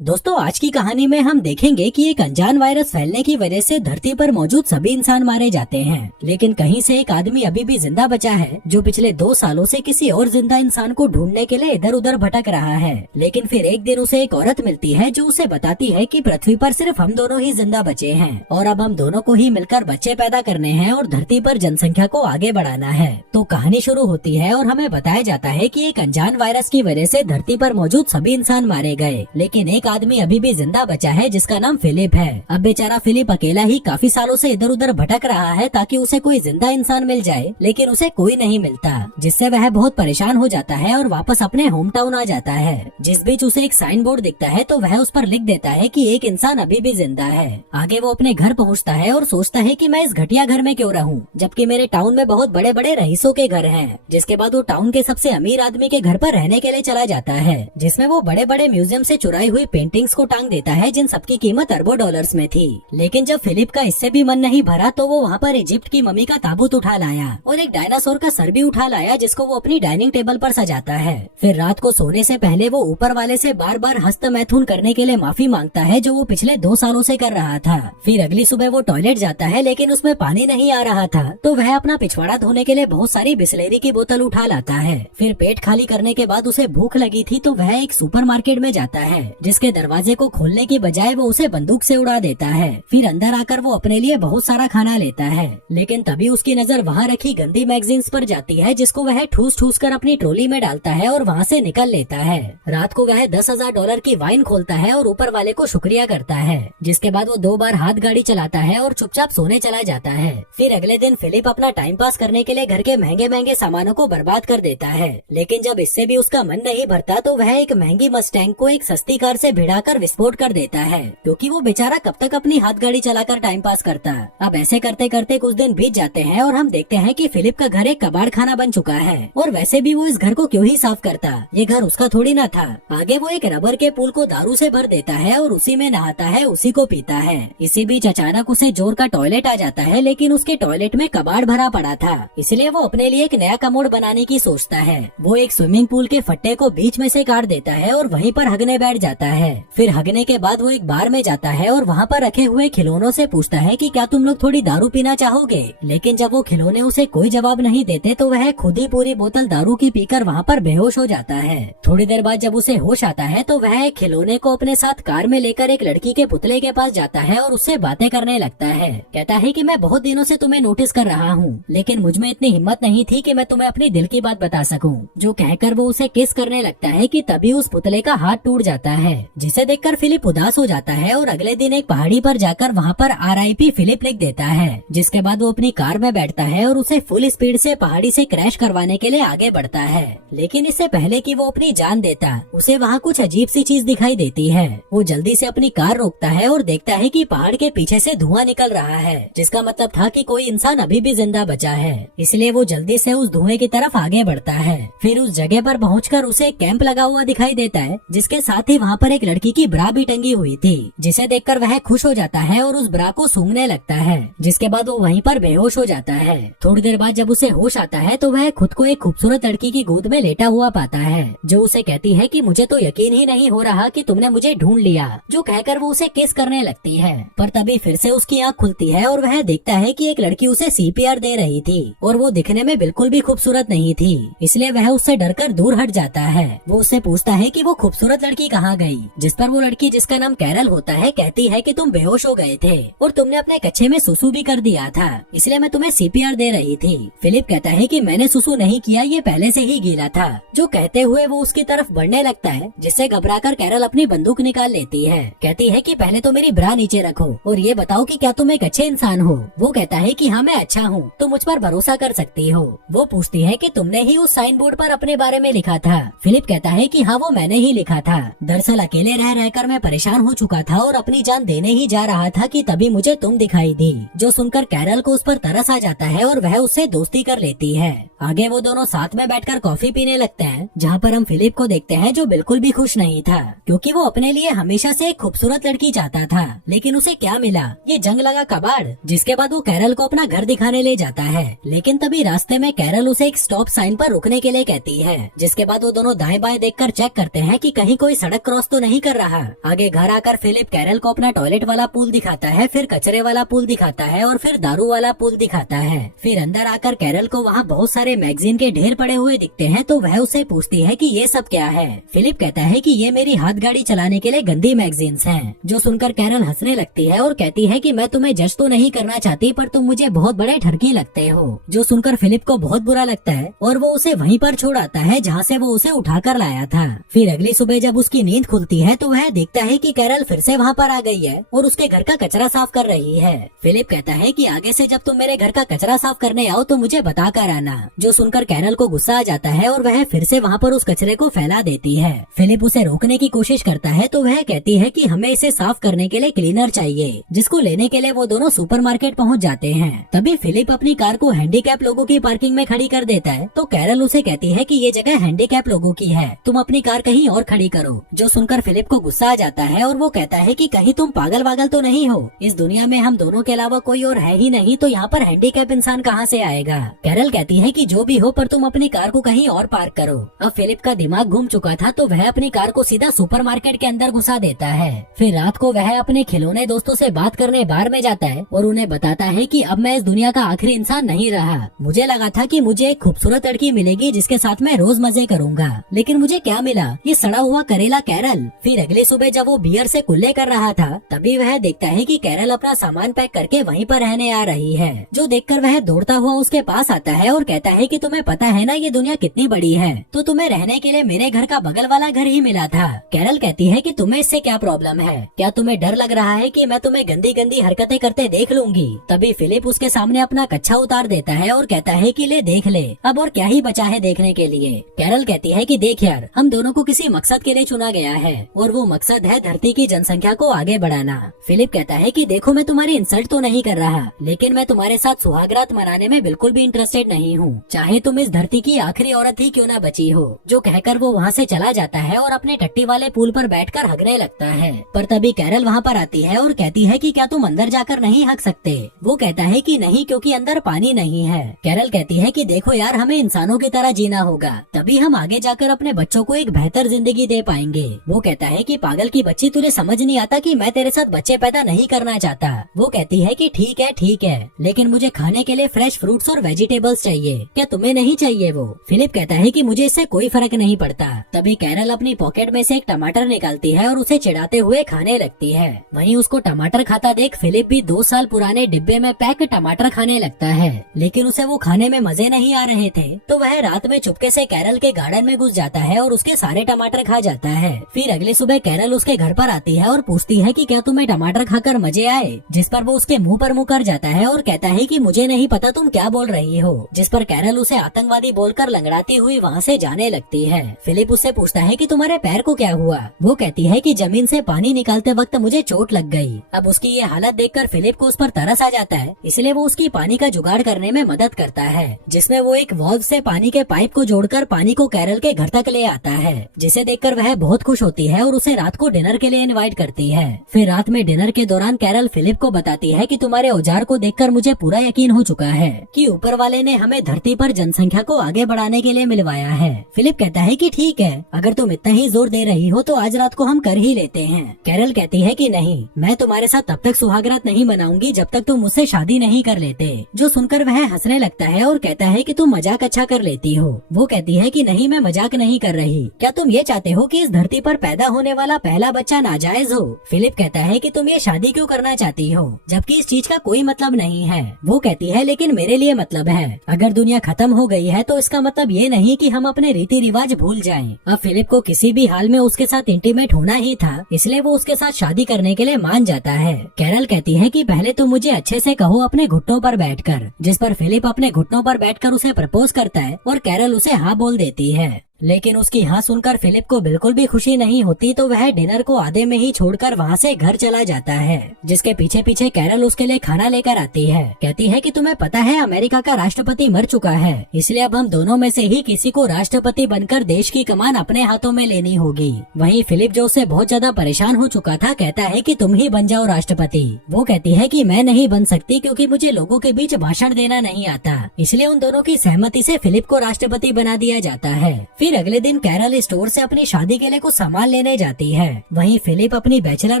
दोस्तों, आज की कहानी में हम देखेंगे कि एक अनजान वायरस फैलने की वजह से धरती पर मौजूद सभी इंसान मारे जाते हैं, लेकिन कहीं से एक आदमी अभी भी जिंदा बचा है जो पिछले 2 सालों से किसी और जिंदा इंसान को ढूंढने के लिए इधर उधर भटक रहा है। लेकिन फिर एक दिन उसे एक औरत मिलती है जो उसे बताती है कि पृथ्वी पर सिर्फ हम दोनों ही जिंदा बचे हैं और अब हम दोनों को ही मिलकर बच्चे पैदा करने हैं और धरती पर जनसंख्या को आगे बढ़ाना है। तो कहानी शुरू होती है और हमें बताया जाता है कि एक अनजान वायरस की वजह से धरती पर मौजूद सभी इंसान मारे गए, लेकिन एक आदमी अभी भी जिंदा बचा है जिसका नाम फिलिप है। अब बेचारा फिलिप अकेला ही काफी सालों से इधर उधर भटक रहा है ताकि उसे कोई जिंदा इंसान मिल जाए, लेकिन उसे कोई नहीं मिलता, जिससे वह बहुत परेशान हो जाता है और वापस अपने होम टाउन आ जाता है। जिस बीच उसे एक साइन बोर्ड दिखता है तो वह उस पर लिख देता है कि एक इंसान अभी भी जिंदा है। आगे वो अपने घर पहुँचता है और सोचता है कि मैं इस घटिया घर में क्यों रहूं, जबकि मेरे टाउन में बहुत बड़े बड़े रईसों के घर हैं। जिसके बाद वो टाउन के सबसे अमीर आदमी के घर पर रहने के लिए चला जाता है, जिसमें वो बड़े बड़े म्यूजियम से चुराई हुई पेंटिंग्स को टांग देता है जिन सबकी कीमत अरबों डॉलर्स में थी। लेकिन जब फिलिप का इससे भी मन नहीं भरा तो वो वहाँ पर इजिप्ट की मम्मी का ताबूत उठा लाया और एक डायनासोर का सर भी उठा लाया जिसको वो अपनी डाइनिंग टेबल पर सजाता है। फिर रात को सोने से पहले वो ऊपर वाले से बार बार हस्त मैथुन करने के लिए माफी मांगता है जो वो पिछले 2 सालों से कर रहा था। फिर अगली सुबह वो टॉयलेट जाता है लेकिन उसमें पानी नहीं आ रहा था, तो वह अपना पिछवाड़ा धोने के लिए बहुत सारी बिस्लेरी की बोतल उठा लाता है। फिर पेट खाली करने के बाद उसे भूख लगी थी तो वह एक सुपरमार्केट में जाता है, जिसके दरवाजे को खोलने की बजाय वो उसे बंदूक से उड़ा देता है। फिर अंदर आकर वो अपने लिए बहुत सारा खाना लेता है, लेकिन तभी उसकी नजर वहाँ रखी गंदी मैगजीन्स पर जाती है जिसको वह ठूस ठूस कर अपनी ट्रॉली में डालता है और वहाँ से निकल लेता है। रात को वह $10,000 की वाइन खोलता है और ऊपर वाले को शुक्रिया करता है, जिसके बाद वो 2 बार हाथ गाड़ी चलाता है और चुपचाप सोने चला जाता है। फिर अगले दिन फिलिप अपना टाइम पास करने के लिए घर के महंगे महंगे सामानों को बर्बाद कर देता है, लेकिन जब इससे भी उसका मन नहीं भरता तो वह एक महंगी मस्टैंग को एक सस्ती कार से भिड़ाकर विस्फोट कर देता है, क्योंकि वो बेचारा कब तक अपनी हाथ गाड़ी चलाकर टाइम पास करता। अब ऐसे करते करते कुछ दिन बीत जाते हैं और हम देखते हैं कि फिलिप का घर एक कबाड़ खाना बन चुका है, और वैसे भी वो इस घर को क्यों ही साफ करता, ये घर उसका थोड़ी ना था। आगे वो एक रबर के पूल को दारू से भर देता है और उसी में नहाता है, उसी को पीता है। इसी बीच अचानक उसे जोर का टॉयलेट आ जाता है, लेकिन उसके टॉयलेट में कबाड़ भरा पड़ा था, इसलिए वो अपने लिए एक नया कमोड बनाने की सोचता है। वो एक स्विमिंग पूल के फट्टे को बीच में से काट देता है और वहीं पर हगने बैठ जाता है। फिर हगने के बाद वो एक बार में जाता है और वहाँ पर रखे हुए खिलौनों से पूछता है कि क्या तुम लोग थोड़ी दारू पीना चाहोगे, लेकिन जब वो खिलौने उसे कोई जवाब नहीं देते तो वह खुद ही पूरी बोतल दारू की पीकर वहाँ पर बेहोश हो जाता है। थोड़ी देर बाद जब उसे होश आता है तो वह एक खिलौने को अपने साथ कार में लेकर एक लड़की के पुतले के पास जाता है और उससे बातें करने लगता है। कहता है कि मैं बहुत दिनों से तुम्हें नोटिस कर रहा हूँ, लेकिन मुझमें इतनी हिम्मत नहीं थी कि मैं तुम्हें अपनी दिल की बात बता सकूं। जो कहकर वो उसे किस करने लगता है कि तभी उस पुतले का हाथ टूट जाता है, जिसे देखकर फिलिप उदास हो जाता है और अगले दिन एक पहाड़ी पर जाकर वहाँ पर RIP फिलिप लिख देता है। जिसके बाद वो अपनी कार में बैठता है और उसे फुल स्पीड से पहाड़ी से क्रैश करवाने के लिए आगे बढ़ता है, लेकिन इससे पहले कि वो अपनी जान देता उसे वहाँ कुछ अजीब सी चीज दिखाई देती है। वो जल्दी से अपनी कार रोकता है और देखता है कि पहाड़ के पीछे से धुआं निकल रहा है, जिसका मतलब था कि कोई इंसान अभी भी जिंदा बचा है, इसलिए वो जल्दी से उस धुएं की तरफ आगे बढ़ता है। फिर उस जगह पर पहुंचकर उसे एक कैंप लगा हुआ दिखाई देता है, जिसके साथ ही वहाँ पर एक लड़की की ब्रा भी टंगी हुई थी, जिसे देखकर वह खुश हो जाता है और उस ब्रा को सूंघने लगता है। जिसके बाद वो वहीं पर बेहोश हो जाता है। थोड़ी देर बाद जब उसे होश आता है तो वह खुद को एक खूबसूरत लड़की की गोद में लेटा हुआ पाता है, जो उसे कहती है कि मुझे तो यकीन ही नहीं हो रहा कि तुमने मुझे ढूंढ लिया, जो कहकर वो उसे किस करने लगती है। पर तभी फिर से उसकी आँख खुलती है और वह देखता है कि एक लड़की उसे CPR दे रही थी और वो दिखने में बिल्कुल भी खूबसूरत नहीं थी, इसलिए वह उससे डरकर दूर हट जाता है। वो उससे पूछता है कि वो खूबसूरत लड़की कहाँ गई, जिस पर वो लड़की, जिसका नाम कैरल होता है, कहती है कि तुम बेहोश हो गए थे और तुमने अपने कच्छे में सुसु भी कर दिया था, इसलिए मैं तुम्हें CPR दे रही थी। फिलिप कहता है कि मैंने सुसु नहीं किया, ये पहले से ही गीला था, जो कहते हुए वो उसकी तरफ बढ़ने लगता है, जिससे घबराकर कैरल अपनी बंदूक निकाल लेती है। कहती है कि पहले तो मेरी ब्रा नीचे रखो और ये बताओ कि क्या तुम एक अच्छे इंसान हो। वो कहता है कि हाँ मैं अच्छा हूँ, तुम मुझ पर भरोसा कर सकती हो। वो पूछती है कि तुमने ही उस साइन बोर्ड पर अपने बारे में लिखा था। फिलिप कहता है कि हाँ वो मैंने ही लिखा था। दरअसल अकेले रह रहकर मैं परेशान हो चुका था और अपनी जान देने ही जा रहा था कि तभी मुझे तुम दिखाई दी, जो सुनकर कैरल को उस पर तरस आ जाता है और वह उससे दोस्ती कर लेती है। आगे वो दोनों साथ में बैठकर कॉफी पीने लगते हैं, जहाँ पर हम फिलिप को देखते हैं जो बिल्कुल भी खुश नहीं था, क्योंकि वो अपने लिए हमेशा से एक खूबसूरत लड़की चाहता था, लेकिन उसे क्या मिला, ये जंग लगा कबाड़। जिसके बाद वो कैरल को अपना घर दिखाने ले जाता है, लेकिन तभी रास्ते में कैरल उसे एक स्टॉप साइन पर रुकने के लिए कहती है। जिसके बाद वो दोनों दाएं बाएं देखकर चेक करते हैं कि कहीं कोई सड़क क्रॉस तो नहीं कर रहा। आगे घर आकर फिलिप कैरल को अपना टॉयलेट वाला पूल दिखाता है, फिर कचरे वाला पूल दिखाता है और फिर दारू वाला पूल दिखाता है। फिर अंदर आकर कैरल को वहाँ बहुत सारे मैगजीन के ढेर पड़े हुए दिखते हैं, तो वह उसे पूछती है कि ये सब क्या है। फिलिप कहता है कि ये मेरी हाथ गाड़ी चलाने के लिए गंदी मैगजीन्स हैं। जो सुनकर कैरल हंसने लगती है और कहती है कि मैं तुम्हें जज तो नहीं करना चाहती, पर तुम मुझे बहुत बड़े ठरकी लगते हो। जो सुनकर फिलिप को बहुत बुरा लगता है और वो उसे वहीं पर छोड़ आता है जहाँ से वो उसे उठाकर लाया था। फिर अगली सुबह जब उसकी नींद खुलती है तो वह देखता है कि कैरल फिर से वहाँ पर आ गई है और उसके घर का कचरा साफ कर रही है। फिलिप कहता है कि आगे से जब तुम मेरे घर का कचरा साफ करने आओ तो मुझे बता कर आना। जो सुनकर कैरल को गुस्सा आ जाता है और वह फिर से वहाँ पर उस कचरे को फैला देती है। फिलिप उसे रोकने की कोशिश करता है तो वह कहती है कि हमें इसे साफ करने के लिए क्लीनर चाहिए, जिसको लेने के लिए वो दोनों सुपरमार्केट पहुँच जाते हैं। तभी फिलिप अपनी कार को हैंडीकैप लोगों की पार्किंग में खड़ी कर देता है, तो कैरल उसे कहती है कि ये जगह हैंडीकैप लोगों की है, तुम अपनी कार कहीं और खड़ी करो। जो सुनकर फिलिप को गुस्सा आ जाता है और वो कहता है कि कहीं तुम पागल वागल तो नहीं हो, इस दुनिया में हम दोनों के अलावा कोई और है ही नहीं, तो यहाँ पर हैंडीकैप इंसान कहाँ से आएगा। कैरल कहती है कि जो भी हो, पर तुम अपनी कार को कहीं और पार्क करो। अब फिलिप का दिमाग घूम चुका था, तो वह अपनी कार को सीधा सुपरमार्केट के अंदर घुसा देता है। फिर रात को वह अपने खिलौने दोस्तों से बात करने बार में जाता है और उन्हें बताता है कि अब मैं इस दुनिया का आखिरी इंसान नहीं रहा। मुझे लगा था कि मुझे एक खूबसूरत लड़की मिलेगी जिसके साथ मैं रोज मजे करूंगा, लेकिन मुझे क्या मिला, ये सड़ा हुआ करेला कैरल। फिर अगली सुबह जब वो बियर से कुल्ले कर रहा था, तभी वह देखता है कि कैरल अपना सामान पैक करके वहीं पर रहने आ रही है। जो देखकर वह दौड़ता हुआ उसके पास आता है और कहता है कि तुम्हें पता है ना ये दुनिया कितनी बड़ी है, तो तुम्हें रहने के लिए मेरे घर का बगल वाला घर ही मिला था। कैरल कहती है कि तुम्हें इससे क्या प्रॉब्लम है, क्या तुम्हें डर लग रहा है कि मैं तुम्हें गंदी गंदी हरकतें करते देख लूंगी। तभी फिलिप उसके सामने अपना कच्छा उतार देता है और कहता है कि ले देख ले, अब और क्या ही बचा है देखने के लिए। कैरल कहती है कि देख यार, हम दोनों को किसी मकसद के लिए चुना गया है और वो मकसद है धरती की जनसंख्या को आगे बढ़ाना। फिलिप कहता है कि देखो मैं तुम्हारी इंसल्ट तो नहीं कर रहा, लेकिन मैं तुम्हारे साथ सुहागरात मनाने में बिल्कुल भी इंटरेस्टेड नहीं हूँ, चाहे तुम इस धरती की आखिरी औरत ही क्यों न बची हो। जो कहकर वो वहाँ से चला जाता है और अपने टट्टी वाले पुल पर बैठकर हगने लगता है। पर तभी कैरल वहाँ पर आती है और कहती है कि क्या तुम अंदर जाकर नहीं हग सकते। वो कहता है कि नहीं, क्योंकि अंदर पानी नहीं है। कैरल कहती है कि देखो यार, हमें इंसानों की तरह जीना होगा, तभी हम आगे जाकर अपने बच्चों को एक बेहतर जिंदगी दे पाएंगे। वो कहता है कि पागल की बच्ची, तुझे समझ नहीं आता कि मैं तेरे साथ बच्चे पैदा नहीं करना चाहता। वो कहती है कि ठीक है, लेकिन मुझे खाने के लिए फ्रेश फ्रूट्स और वेजिटेबल्स चाहिए, क्या तुम्हें नहीं चाहिए वो। फिलिप कहता है कि मुझे इससे कोई फर्क नहीं पड़ता। तभी कैरल अपनी पॉकेट में से एक टमाटर निकालती है और उसे चिढ़ाते हुए खाने लगती है। वहीं उसको टमाटर खाता देख फिलिप भी 2 साल पुराने डिब्बे में पैक टमाटर खाने लगता है, लेकिन उसे वो खाने में मजे नहीं आ रहे थे, तो वह रात में चुपके से कैरल के गार्डन में घुस जाता है और उसके सारे टमाटर खा जाता है। फिर अगली सुबह कैरल उसके घर पर आती है और पूछती है कि क्या तुम्हें टमाटर खाकर मजे आए, जिस पर वो उसके मुंह पर मुंह कर जाता है और कहता है कि मुझे नहीं पता तुम क्या बोल रही हो, जिस पर कैरल उसे आतंकवादी बोलकर लंगड़ाती हुई वहाँ से जाने लगती है। फिलिप उससे पूछता है कि तुम्हारे पैर को क्या हुआ। वो कहती है कि जमीन से पानी निकालते वक्त मुझे चोट लग गई। अब उसकी ये हालत देखकर फिलिप को उस पर तरस आ जाता है, इसलिए वो उसकी पानी का जुगाड़ करने में मदद करता है, जिसमें वो एक वाल्व से पानी के पाइप को जोड़कर पानी को कैरल के घर तक ले आता है, जिसे देखकर वह बहुत खुश होती है और उसे रात को डिनर के लिए इनवाइट करती है। फिर रात में डिनर के दौरान कैरल फिलिप को बताती है कि तुम्हारे औजार को देखकर मुझे पूरा यकीन हो चुका है कि ऊपर वाले ने हमें धरती पर जनसंख्या को आगे बढ़ाने के लिए मिलवाया है। फिलिप कहता है कि ठीक है, अगर तुम इतना ही जोर दे रही हो तो आज रात को हम कर ही लेते हैं। कैरल कहती है कि नहीं, मैं तुम्हारे साथ तब तक सुहागरात नहीं मनाऊंगी जब तक तुम मुझसे शादी नहीं कर लेते। जो सुनकर वह हंसने लगता है और कहता है कि तुम मजाक अच्छा कर लेती हो। वो कहती है कि नहीं, मैं मजाक नहीं कर रही, क्या तुम ये चाहते हो कि इस धरती पर पैदा होने वाला पहला बच्चा नाजायज हो। फिलिप कहता है कि तुम ये शादी क्यों करना चाहती हो, जबकि इस चीज का कोई मतलब नहीं है। वो कहती है लेकिन मेरे लिए मतलब है, अगर दुनिया खत्म हो गई है तो इसका मतलब ये नहीं कि हम अपने रीति रिवाज भूल जाएं। अब फिलिप को किसी भी हाल में उसके साथ इंटीमेट होना ही था, इसलिए वो उसके साथ शादी करने के लिए मान जाता है। कैरल कहती है कि पहले तुम मुझे अच्छे से कहो अपने घुटनों पर बैठकर, जिस पर फिलिप अपने घुटनों पर बैठकर उसे प्रपोज करता है और कैरल उसे हाँ बोल देती है। लेकिन उसकी हाँ सुनकर फिलिप को बिल्कुल भी खुशी नहीं होती, तो वह डिनर को आधे में ही छोड़कर वहाँ से घर चला जाता है। जिसके पीछे पीछे कैरल उसके लिए खाना लेकर आती है। कहती है कि तुम्हें पता है अमेरिका का राष्ट्रपति मर चुका है, इसलिए अब हम दोनों में से ही किसी को राष्ट्रपति बनकर देश की कमान अपने हाथों में लेनी होगी। वहीं फिलिप जो उससे बहुत ज्यादा परेशान हो चुका था कहता है कि तुम ही बन जाओ राष्ट्रपति। वो कहती है कि मैं नहीं बन सकती क्योंकि मुझे लोगों के बीच भाषण देना नहीं आता। इसलिए उन दोनों की सहमति से फिलिप को राष्ट्रपति बना दिया जाता है। फिर अगले दिन कैरल स्टोर से अपनी शादी के लिए कुछ सामान लेने जाती है। वहीं फिलिप अपनी बैचलर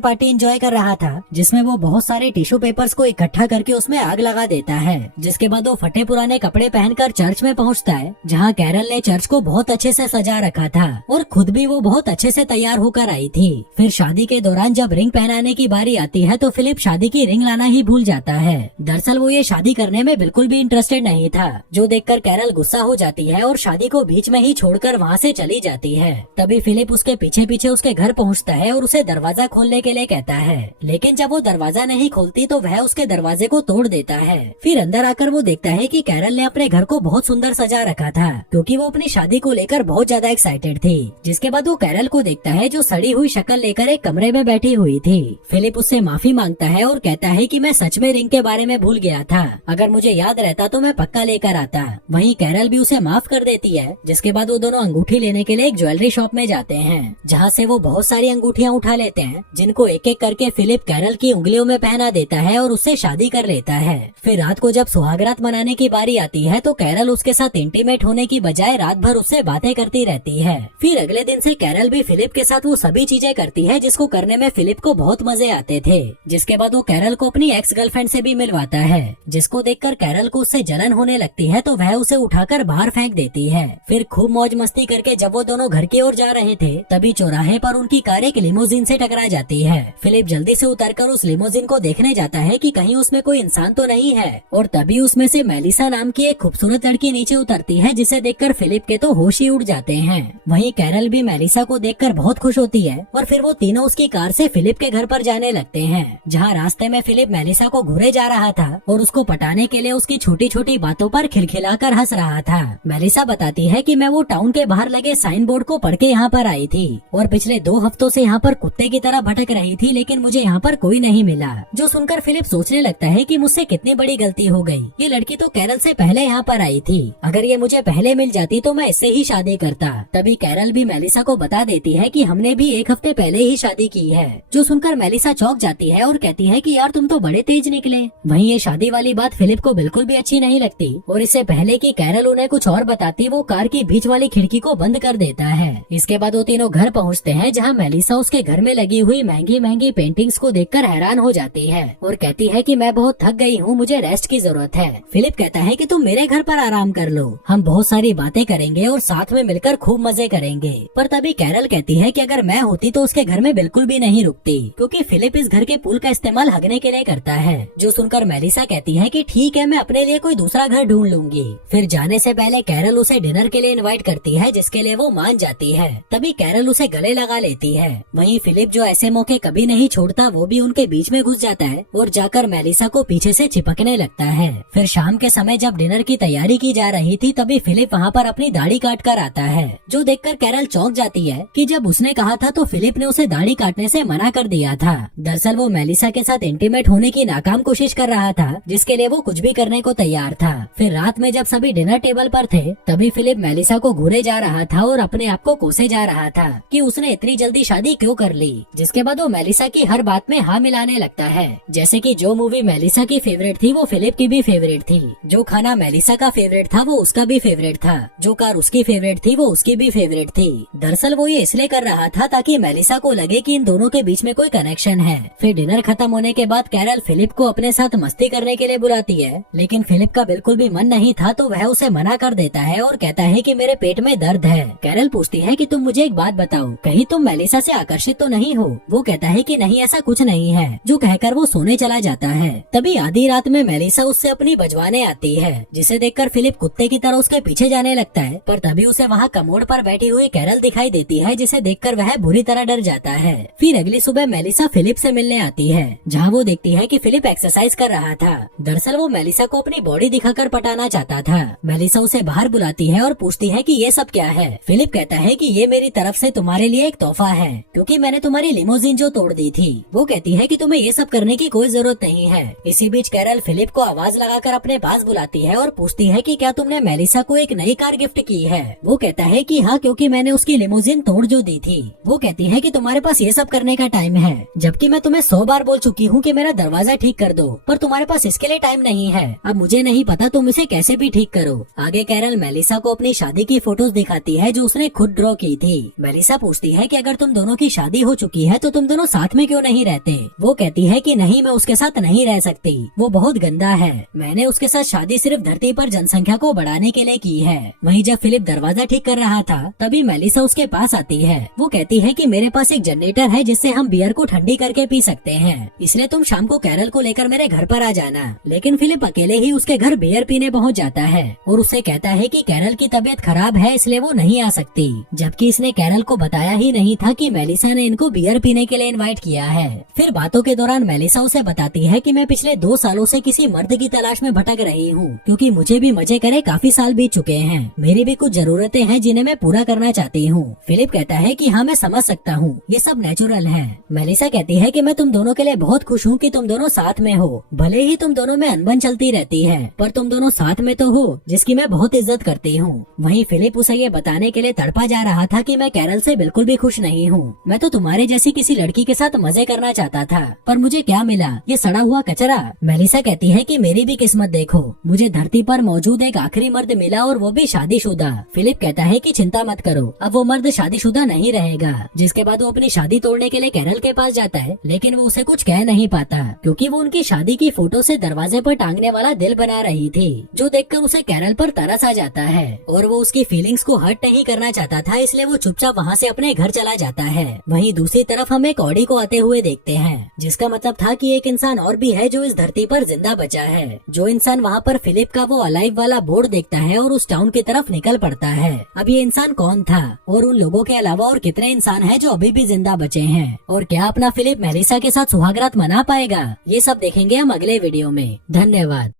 पार्टी एंजॉय कर रहा था, जिसमें वो बहुत सारे टिश्यू पेपर्स को इकट्ठा करके उसमें आग लगा देता है। जिसके बाद वो फटे पुराने कपड़े पहनकर चर्च में पहुंचता है, जहां कैरल ने चर्च को बहुत अच्छे से सजा रखा था और खुद भी वो बहुत अच्छे से तैयार होकर आई थी। फिर शादी के दौरान जब रिंग पहनाने की बारी आती है तो फिलिप शादी की रिंग लाना ही भूल जाता है। दरअसल वो ये शादी करने में बिल्कुल भी इंटरेस्टेड नहीं था, जो देखकर कैरल गुस्सा हो जाती है और शादी को बीच में ही छोड़कर वहाँ से चली जाती है। तभी फिलिप उसके पीछे पीछे उसके घर पहुँचता है और उसे दरवाजा खोलने के लिए कहता है, लेकिन जब वो दरवाजा नहीं खोलती तो वह उसके दरवाजे को तोड़ देता है। फिर अंदर आकर वो देखता है कि कैरल ने अपने घर को बहुत सुंदर सजा रखा था, क्योंकि वो अपनी शादी को लेकर बहुत ज्यादा एक्साइटेड थी। जिसके बाद वो कैरल को देखता है जो सड़ी हुई शक्ल लेकर एक कमरे में बैठी हुई थी। फिलिप उससे माफी मांगता है और कहता है कि मैं सच में रिंग के बारे में भूल गया था, अगर मुझे याद रहता तो मैं पक्का लेकर आता। वहीं कैरल भी उसे माफ कर देती है। जिसके बाद वो दोनों अंगूठी लेने के लिए एक ज्वेलरी शॉप में जाते हैं, जहाँ से वो बहुत सारी अंगूठियाँ उठा लेते हैं, जिनको एक एक करके फिलिप कैरल की उंगलियों में पहना देता है और उससे शादी कर लेता है। फिर रात को जब सुहागरात मनाने की बारी आती है तो कैरल उसके साथ इंटीमेट होने की बजाय रात भर उससे बातें करती रहती है। फिर अगले दिन से कैरल भी फिलिप के साथ वो सभी चीजें करती है जिसको करने में फिलिप को बहुत मजे आते थे। जिसके बाद वो कैरल को अपनी एक्स गर्लफ्रेंड से भी मिलवाता है, जिसको देखकर कैरल को उससे जलन होने लगती है तो वह उसे उठाकर बाहर फेंक देती है। फिर खूब मौज मस्ती करके जब वो दोनों घर की ओर जा रहे थे तभी चौराहे पर उनकी कार एक लिमोजिन से टकरा जाती है। फिलिप जल्दी से उतरकर उस लिमोजिन को देखने जाता है कि कहीं उसमें कोई इंसान तो नहीं है, और तभी उसमें से मेलिसा नाम की एक खूबसूरत लड़की नीचे उतरती है, जिसे देखकर फिलिप के तो होश ही उड़ जाते हैं। वहीं कैरल भी मेलिसा को देखकर बहुत खुश होती है और फिर वो तीनों उसकी कार से फिलिप के घर पर जाने लगते हैं, जहाँ रास्ते में फिलिप मेलिसा को घूरे जा रहा था और उसको पटाने के लिए उसकी छोटी छोटी बातों पर खिलखिलाकर हंस रहा था। मेलिसा बताती है कि मैं वो टाउन के बाहर लगे साइन बोर्ड को पढ़ के यहाँ पर आई थी और पिछले 2 हफ्तों से यहाँ पर कुत्ते की तरह भटक रही थी, लेकिन मुझे यहाँ पर कोई नहीं मिला। जो सुनकर फिलिप सोचने लगता है कि मुझसे कितनी बड़ी गलती हो गई, ये लड़की तो कैरल से पहले यहाँ पर आई थी, अगर ये मुझे पहले मिल जाती तो मैं इससे ही शादी करता। तभी कैरल भी मेलिसा को बता देती है कि हमने भी 1 हफ्ते पहले ही शादी की है। जो सुनकर मेलिसा चौंक जाती है और कहती है कि यार तुम तो बड़े तेज निकले। वहीं ये शादी वाली बात फिलिप को बिल्कुल भी अच्छी नहीं लगती और इससे पहले कि कैरल उन्हें कुछ और बताती वो कार की बीच वाली खिड़की को बंद कर देता है। इसके बाद वो तीनों घर पहुँचते हैं, जहाँ मेलिसा उसके घर में लगी हुई महंगी महंगी पेंटिंग्स को देखकर हैरान हो जाती है और कहती है कि मैं बहुत थक गई हूँ, मुझे रेस्ट की जरूरत है। फिलिप कहता है कि तुम मेरे घर पर आराम कर लो, हम बहुत सारी बातें करेंगे और साथ में मिलकर खूब मजे करेंगे। पर तभी कैरल कहती है कि अगर मैं होती तो उसके घर में बिल्कुल भी नहीं रुकती, क्योंकि फिलिप इस घर के पूल का इस्तेमाल हगने के लिए करता है। जो सुनकर मेलिसा कहती है कि ठीक है, मैं अपने लिए कोई दूसरा घर ढूंढ लूंगी। फिर जाने से पहले कैरल उसे डिनर के लिए इनवाइट करती है, जिसके लिए वो मान जाती है। तभी कैरल उसे गले लगा लेती है। वहीं फिलिप जो ऐसे मौके कभी नहीं छोड़ता, वो भी उनके बीच में घुस जाता है और जाकर मेलिसा को पीछे से चिपकने लगता है। फिर शाम के समय जब डिनर की तैयारी की जा रही थी तभी फिलिप वहाँ पर अपनी दाढ़ी काट कर आता है, जो देखकर कैरल चौंक जाती है कि जब उसने कहा था तो फिलिप ने उसे दाढ़ी काटने से मना कर दिया था। दरअसल वो मेलिसा के साथ इंटीमेट होने की नाकाम कोशिश कर रहा था, जिसके लिए वो कुछ भी करने को तैयार था। फिर रात में जब सभी डिनर टेबल पर थे तभी फिलिप मेलिसा को घूरे जा रहा था और अपने आप को कोसे जा रहा था कि उसने इतनी जल्दी शादी क्यों कर ली। जिसके बाद वो मेलिसा की हर बात में हाँ मिलाने लगता है, जैसे कि जो मूवी मेलिसा की फेवरेट थी वो फिलिप की भी फेवरेट थी, जो खाना मेलिसा का फेवरेट था वो उसका भी फेवरेट था, जो कार उसकी फेवरेट थी वो उसकी भी फेवरेट थी। दरअसल वो ये इसलिए कर रहा था ताकि मेलिसा को लगे कि इन दोनों के बीच में कोई कनेक्शन है। फिर डिनर खत्म होने के बाद कैरल फिलिप को अपने साथ मस्ती करने के लिए बुलाती है, लेकिन फिलिप का बिल्कुल भी मन नहीं था तो वह उसे मना कर देता है और कहता है कि मेरे पेट में दर्द है। कैरल पूछती है कि तुम मुझे एक बात बताओ, कहीं तुम मेलिसा से आकर्षित तो नहीं हो? वो कहता है कि नहीं, ऐसा कुछ नहीं है, जो कहकर वो सोने चला जाता है। तभी आधी रात में मेलिसा उससे अपनी बजवाने आती है, जिसे देखकर फिलिप कुत्ते की तरह उसके पीछे जाने लगता है। पर तभी उसे वहाँ कमोड पर बैठी हुई कैरल दिखाई देती है, जिसे देखकर वह बुरी तरह डर जाता है। फिर अगली सुबह मेलिसा फिलिप से मिलने आती है, जहाँ वो देखती है कि फिलिप एक्सरसाइज कर रहा था। दरअसल वो मेलिसा को अपनी बॉडी दिखाकर पटाना चाहता था। मेलिसा उसे बाहर बुलाती है और पूछती है कि ये सब सब क्या है? फिलिप कहता है कि ये मेरी तरफ से तुम्हारे लिए एक तोहफा है, क्योंकि मैंने तुम्हारी लिमोजिन जो तोड़ दी थी। वो कहती है कि तुम्हें ये सब करने की कोई जरूरत नहीं है। इसी बीच कैरल फिलिप को आवाज लगाकर अपने पास बुलाती है और पूछती है कि क्या तुमने मेलिसा को एक नई कार गिफ्ट की है? वो कहता है कि हाँ, क्योंकि मैंने उसकी लिमोजिन तोड़ जो दी थी। वो कहती है कि तुम्हारे पास ये सब करने का टाइम है, जबकि मैं तुम्हें 100 बार बोल चुकी हूँ कि मेरा दरवाजा ठीक कर दो, पर तुम्हारे पास इसके लिए टाइम नहीं है। अब मुझे नहीं पता तुम इसे कैसे भी ठीक करो। आगे कैरल मेलिसा को अपनी शादी की फोटोज दिखाती है जो उसने खुद ड्रॉ की थी। मेलिसा पूछती है कि अगर तुम दोनों की शादी हो चुकी है तो तुम दोनों साथ में क्यों नहीं रहते? वो कहती है कि नहीं, मैं उसके साथ नहीं रह सकती, वो बहुत गंदा है। मैंने उसके साथ शादी सिर्फ धरती पर जनसंख्या को बढ़ाने के लिए की है। वहीं जब फिलिप दरवाजा ठीक कर रहा था तभी मेलिसा उसके पास आती है। वो कहती है कि मेरे पास एक जनरेटर है जिससे हम बियर को ठंडी करके पी सकते हैं, इसलिए तुम शाम को कैरल को लेकर मेरे घर पर आ जाना। लेकिन फिलिप अकेले ही उसके घर बियर पीने पहुंच जाता है और उससे कहता है कि कैरल की तबीयत खराब है इसलिए वो नहीं आ सकती, जबकि इसने कैरल को बताया ही नहीं था कि मेलिसा ने इनको बियर पीने के लिए इनवाइट किया है। फिर बातों के दौरान मेलिसा उसे बताती है कि मैं पिछले 2 सालों से किसी मर्द की तलाश में भटक रही हूँ, क्योंकि मुझे भी मजे करे काफी साल बीत चुके हैं। मेरी भी कुछ जरूरतें हैं जिन्हें मैं पूरा करना चाहती हूँ। फिलिप कहता है कि हाँ, मैं समझ सकता हूँ, ये सब नेचुरल है। मेलिसा कहती है कि मैं तुम दोनों के लिए बहुत खुश हूँ कि तुम दोनों साथ में हो। भले ही तुम दोनों में अनबन चलती रहती है, पर तुम दोनों साथ में तो हो, जिसकी मैं बहुत इज्जत करती हूँ। वहीं फिलिप उसे ये बताने के लिए तड़पा जा रहा था कि मैं कैरल से बिल्कुल भी खुश नहीं हूँ। मैं तो तुम्हारे जैसी किसी लड़की के साथ मजे करना चाहता था, पर मुझे क्या मिला? ये सड़ा हुआ कचरा। मेलिसा कहती है कि मेरी भी किस्मत देखो, मुझे धरती पर मौजूद एक आखिरी मर्द मिला और वो भी शादीशुदा। फिलिप कहता है कि चिंता मत करो, अब वो मर्द शादीशुदा नहीं रहेगा। जिसके बाद वो अपनी शादी तोड़ने के लिए कैरल के पास जाता है, लेकिन वो उसे कुछ कह नहीं पाता, क्योंकि वो उनकी शादी की फोटो से दरवाजे पर टांगने वाला दिल बना रही थी, जो देखकर उसे कैरल पर तरस आ जाता है और वो उसकी फीलिंग्स को हर्ट नहीं करना चाहता था, इसलिए वो चुपचाप वहाँ से अपने घर चला जाता है। वहीं दूसरी तरफ हम एक ऑडी को आते हुए देखते हैं, जिसका मतलब था कि एक इंसान और भी है जो इस धरती पर जिंदा बचा है। जो इंसान वहाँ पर फिलिप का वो अलाइव वाला बोर्ड देखता है और उस टाउन की तरफ निकल पड़ता है। अब ये इंसान कौन था और उन लोगों के अलावा और कितने इंसान हैं जो अभी भी जिंदा बचे हैं, और क्या अपना फिलिप मेलिसा के साथ सुहागरात मना पाएगा? ये सब देखेंगे हम अगले वीडियो में। धन्यवाद।